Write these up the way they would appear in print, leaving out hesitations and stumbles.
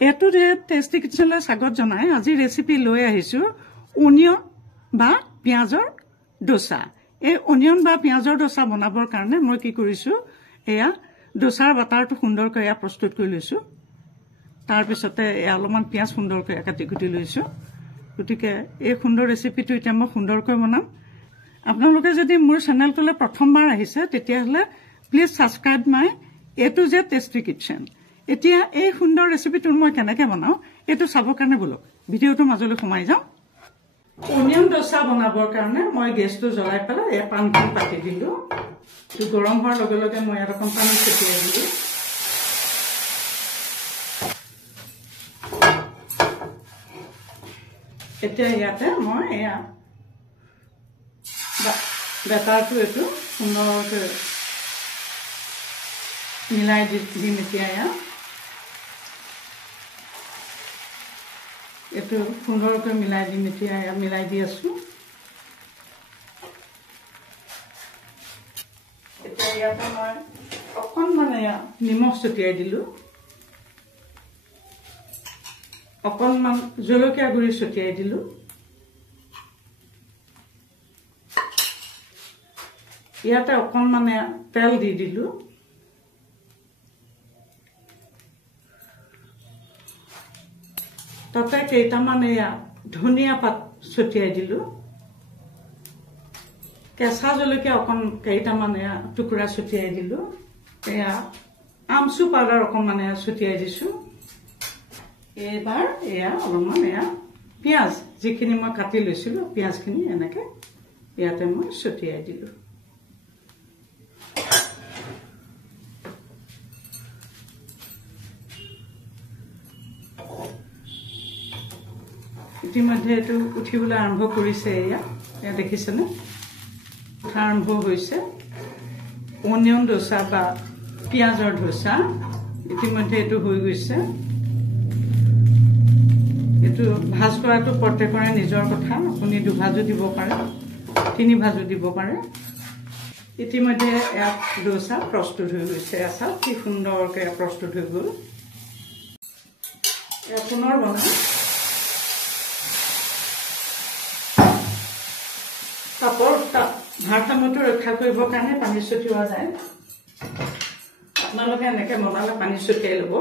এটো যে টেস্টি কিচেনলৈ স্বাগত জনাই আজি ৰেচিপি লৈ আহিছো অনিয়ন বা পিয়াজৰ ডোসা। এই অনিয়ন বা পিয়াজৰ ডোসা বনাবৰ কাৰণে মই কি কৰিছো, এয়া ডোসাৰ বাটাৰটো সুন্দৰকৈ প্ৰস্তুত কৰি লৈছো। তাৰ পিছতে অলপমান পিয়াজ সুন্দৰকৈ কাটি কুটি লৈছো। গতিকে এই সুন্দৰ ৰেচিপিটো এতিয়া মই সুন্দৰকৈ বনাম। আপোনালোকে যদি মোৰ চেনেলটোলৈ প্ৰথমবাৰ আহিছে তেতিয়াহলে please subscribe my A to Z Tasty Kitchen. এতিয়া এই সুন্দৰ ৰেচিপিটো মই কেনেকৈ বনাও এটো চাবৰ কাৰণে বলক ভিডিঅটো মাজলৈ সোমাই যাম। অনিয়ন ডোসা বনাবৰ কাৰণে মই গেছটো জ্বলাই পেলাই এই পানখন পাতি দিলো। তো গৰম হোৱাৰ লগে লগে মই ইয়াত অকণ পানী ছটিয়াই দিলো। এতিয়া ইয়াতে মই এয়া বেটাৰটো এইটো সুন্দৰকৈ মিলাই দিম। এতিয়া এইটো সুন্দৰকৈ মিলাই দিম। এতিয়া মিলাই দি আছো। এতিয়া ইয়াতে মই অকণমান নিমখ ছটিয়াই দিলো, অকণমান জলকীয়া গুড়ি ছটিয়াই দিলো, ইয়াতে অকণমান তেল দি দিলো, তাতে কেইটামান ধনিয়া পাত ছটিয়াই দিলো, কেঁচা জলকীয়া অকণ কেইটামান টুকুৰা ছটিয়াই দিলো, এয়া আমচুৰ পাউডাৰ অকণমান ছটিয়াই দিছো। এইবাৰ অলপমান পিঁয়াজ যিখিনি মই কাটি লৈছিলো পিঁয়াজখিনি এনেকে ইয়াতে মই ছটিয়াই দিলো। ইতিমধ্যে এইটো উঠিবলৈ আৰম্ভ কৰিছে। এয়া দেখিছেনে, উঠা আৰম্ভ হৈছে। অনিয়ন ডোসা বা পিঁয়াজৰ ডোসা ইতিমধ্যে এইটো হৈ গৈছে। এইটো ভাজ কৰাটো প্ৰত্যেকৰে নিজৰ কথা। আপুনি দুভাজো দিব পাৰে, তিনি ভাজো দিব পাৰে। ইতিমধ্যে ইয়াত ডোসা প্ৰস্তুত হৈ গৈছে। চাওক কি সুন্দৰকৈ প্ৰস্তুত হৈ গ'ল। পুনৰ বনাম। ভাৰসাম্যটো ৰক্ষা কৰিবৰ কাৰণে পানী ছটিওৱা যায়। আপোনালোকে এনেকে বনালে পানী ছটিয়াই ল'ব।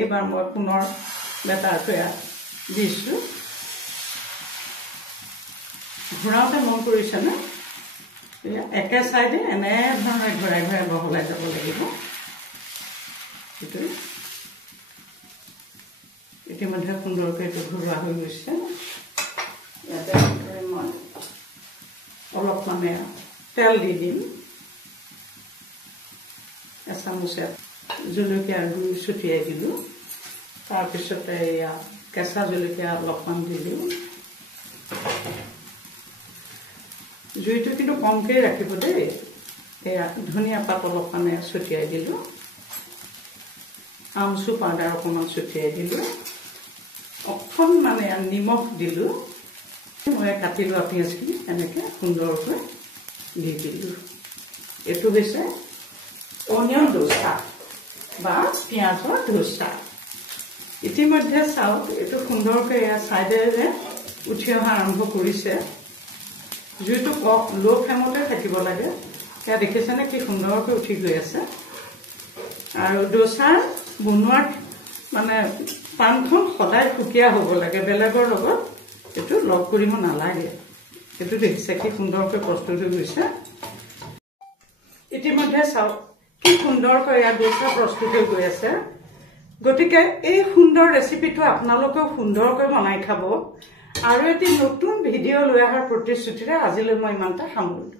এইবাৰ মই পুনৰ বেটাৰটো দিছো। ঘূৰাওঁতে মন কৰিছেনে, একে চাইডে এনেধৰণে ঘূৰাই ঘূৰাই বহলাই যাব লাগিব। ইতিমধ্যে সুন্দৰকৈ এইটো ঘূৰোৱা হৈ গৈছে। ইয়াতে মই অলপ তেল দি দিম, এচামুচে জলকীয়া গুড়ি ছটিয়াই দিলো, তাৰপিছতে কেঁচা জলকীয়া অলপমান দিলো। জুইটো কিন্তু কমকৈ ৰাখিব দেই। এয়া ধনিয়া পাত অলপমান ছটিয়াই দিলো, আমচুৰ পাউডাৰ অকণমান ছটিয়াই দিলো, অকণমান নিমখ দিলো। মই কাটি লোৱা পিঁয়াজখিনি এনেকে সুন্দৰকৈ দি দিলো। এইটো হৈছে অনিয়ন ডোসা বা পিঁয়াজৰ ডোসা। ইতিমধ্যে চাওক এইটো সুন্দৰকৈ চাইডেৰে উঠি অহা আৰম্ভ কৰিছে। জুইটো লো ফ্লেমতে থাকিব লাগে। এতিয়া দেখিছেনে কি সুন্দৰকৈ উঠি গৈ আছে। আৰু ডোসা বনোৱাত পানখন সদায় সুকীয়া হ'ব লাগে, বেলেগৰ লগত এইটো লগ কৰিব নালাগে। এইটো দেখিছে কি সুন্দৰকৈ প্ৰস্তুত হৈ গৈছে। ইতিমধ্যে চাওক কি সুন্দৰকৈ ডোসা প্ৰস্তুত হৈ গৈ আছে। গতিকে এই সুন্দৰ ৰেচিপিটো আপোনালোকেও সুন্দৰকৈ বনাই খাব। আৰু এটি নতুন ভিডিঅ' লৈ অহাৰ প্ৰতিশ্ৰুতিৰে আজিলৈ মই ইমানটা সামৰিলো।